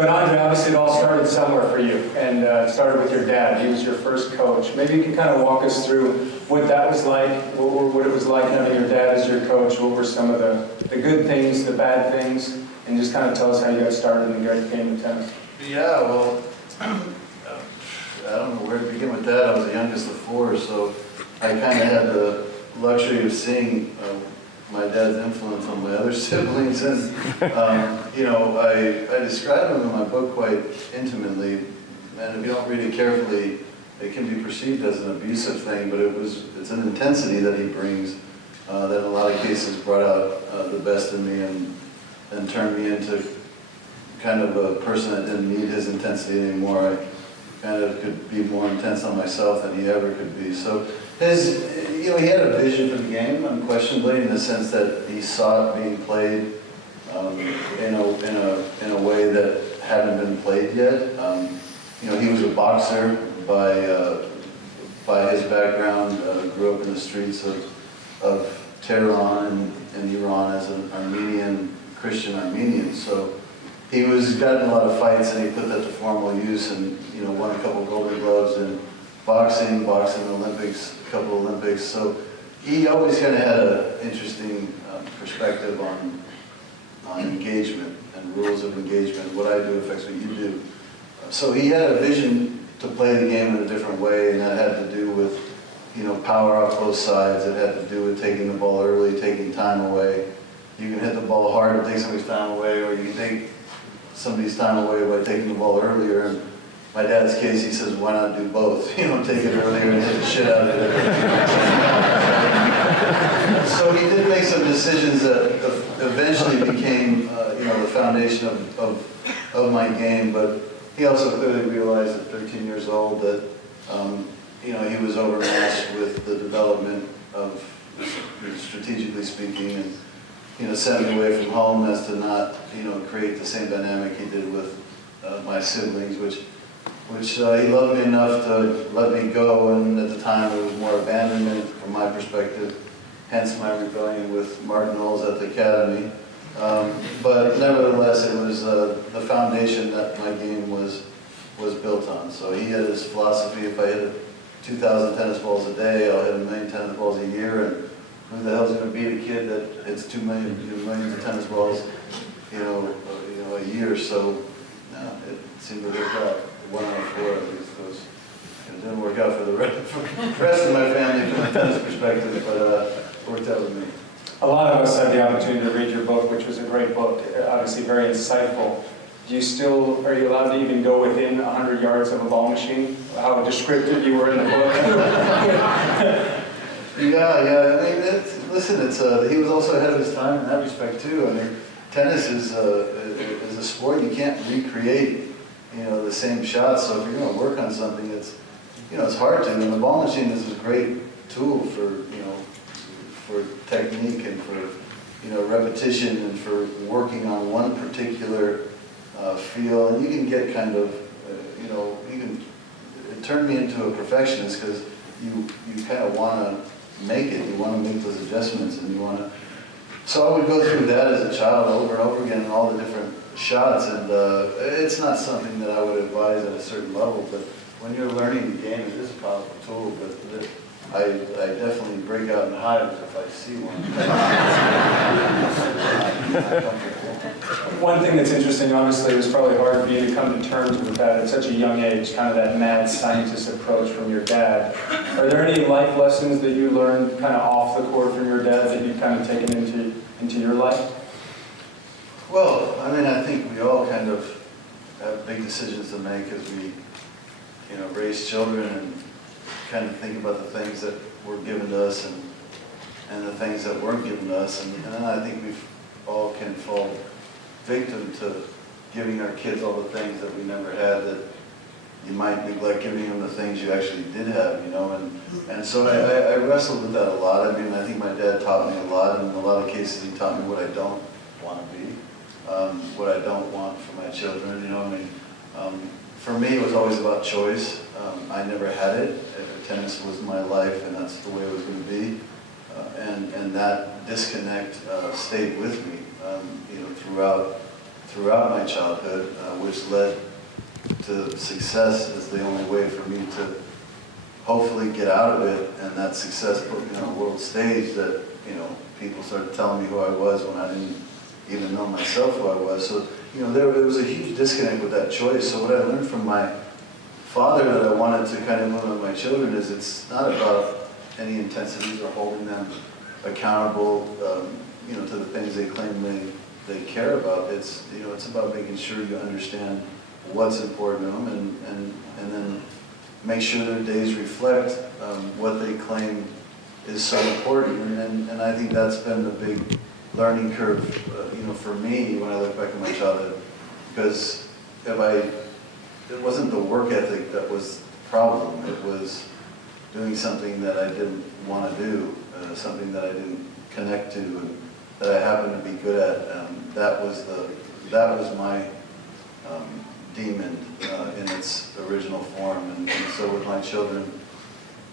But Andre, obviously it all started somewhere for you, and it started with your dad. He was your first coach. Maybe you can kind of walk us through what that was like, what it was like having your dad as your coach. What were some of the good things, the bad things, and just kind of tell us how you got started in the great game of tennis. Yeah, well, I don't know where to begin with that. I was the youngest of four, so I kind of had the luxury of seeing my dad's influence on my other siblings, and you know, I describe him in my book quite intimately, and if you don't read it carefully, it can be perceived as an abusive thing, but it's an intensity that he brings that in a lot of cases brought out the best in me and turned me into kind of a person that didn't need his intensity anymore. I kind of could be more intense on myself than he ever could be. So he had a vision for the game, unquestionably, in the sense that he saw it being played in a way that hadn't been played yet. He was a boxer by his background. Grew up in the streets of Tehran in Iran as an Armenian, Christian Armenian. So he got in a lot of fights, and he put that to formal use, and won a couple Golden Gloves in boxing Olympics, a couple Olympics. So he always kind of had an interesting perspective on engagement and rules of engagement. What I do affects what you do. So he had a vision to play the game in a different way, and that had to do with power off both sides. It had to do with taking the ball early, taking time away. You can hit the ball hard and take somebody's time away, or you can take somebody's time away by taking the ball earlier. And my dad's case, he says, why not do both? Take it earlier and hit the shit out of it. So he did make some decisions that eventually became, the foundation of my game. But he also clearly realized at 13 years old that, he was overmatched with the development of, strategically speaking, and sent me away from home as to not, create the same dynamic he did with my siblings, which he loved me enough to let me go, and at the time it was more abandonment from my perspective, hence my rebellion with Mark Knowles at the academy. But nevertheless, it was the foundation that my game was built on. So he had his philosophy: if I hit 2,000 tennis balls a day, I'll hit 1,000,000 tennis balls a year, and who the hell's going to beat a kid that hits 2 million, millions of tennis balls, a year? So it seemed to work out. 1 out of 4 at least. It didn't work out for the rest of my family from a tennis perspective, but worked out with me. A lot of us had the opportunity to read your book, which was a great book, obviously very insightful. Are you allowed to even go within 100 yards of a ball machine? How descriptive you were in the book. Yeah. I mean, he was also ahead of his time in that respect too. I mean, tennis is a sport you can't recreate, the same shots. So if you're going to work on something, it's hard to. And the ball machine is a great tool for technique and for repetition and for working on one particular feel. And you can get kind of it turned me into a perfectionist because you kind of want to make it. You want to make those adjustments, and you want to. So I would go through that as a child over and over again, all the different shots, and it's not something that I would advise at a certain level, but when you're learning the game, it is a powerful tool, but I definitely break out in hives if I see one. One thing that's interesting, obviously, it was probably hard for you to come to terms with that at such a young age, kind of that mad scientist approach from your dad. Are there any life lessons that you learned kind of off the court from your dad that you've kind of taken into your life? Well, I mean, I think we all kind of have big decisions to make as we, raise children and kind of think about the things that were given to us and the things that weren't given to us. And then I think we've all can fall victim to giving our kids all the things that we never had, that you might neglect giving them the things you actually did have, And so I wrestled with that a lot. I mean, I think my dad taught me a lot, and in a lot of cases he taught me what I don't want to be. What I don't want for my children, for me it was always about choice. I never had it. Tennis was my life, and that's the way it was going to be. And that disconnect stayed with me, throughout my childhood, which led to success as the only way for me to hopefully get out of it, and that success put me on a world stage that, you know, people started telling me who I was when I didn't even know myself who I was. So, you know, there was a huge disconnect with that choice. So what I learned from my father that I wanted to kind of implement my children is it's not about any intensities or holding them accountable, you know, to the things they claim they care about. It's, you know, it's about making sure you understand what's important to them, and then make sure their days reflect what they claim is so important. And I think that's been the big learning curve, you know, for me when I look back at my childhood, because it wasn't the work ethic that was the problem. It was doing something that I didn't want to do, something that I didn't connect to, and that I happened to be good at. That was my demon in its original form, and so with my children,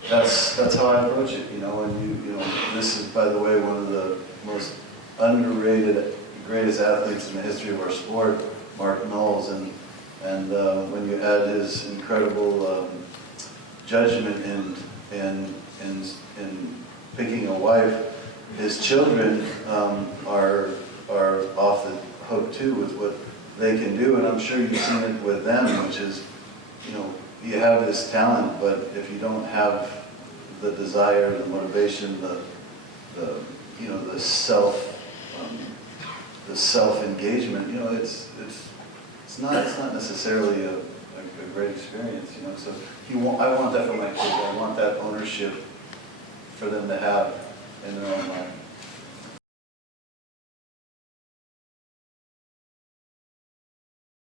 that's how I approach it. You know, and you know, this is, by the way, one of the most underrated, greatest athletes in the history of our sport, Mark Knowles, and when you add his incredible judgment in picking a wife, his children are off the hook too with what they can do, and I'm sure you've seen it with them, which is, you know, you have this talent, but if you don't have the desire, the motivation, the you know, the self engagement, you know, it's not necessarily a great experience, you know. So I want that for my kids. I want that ownership for them to have in their own life.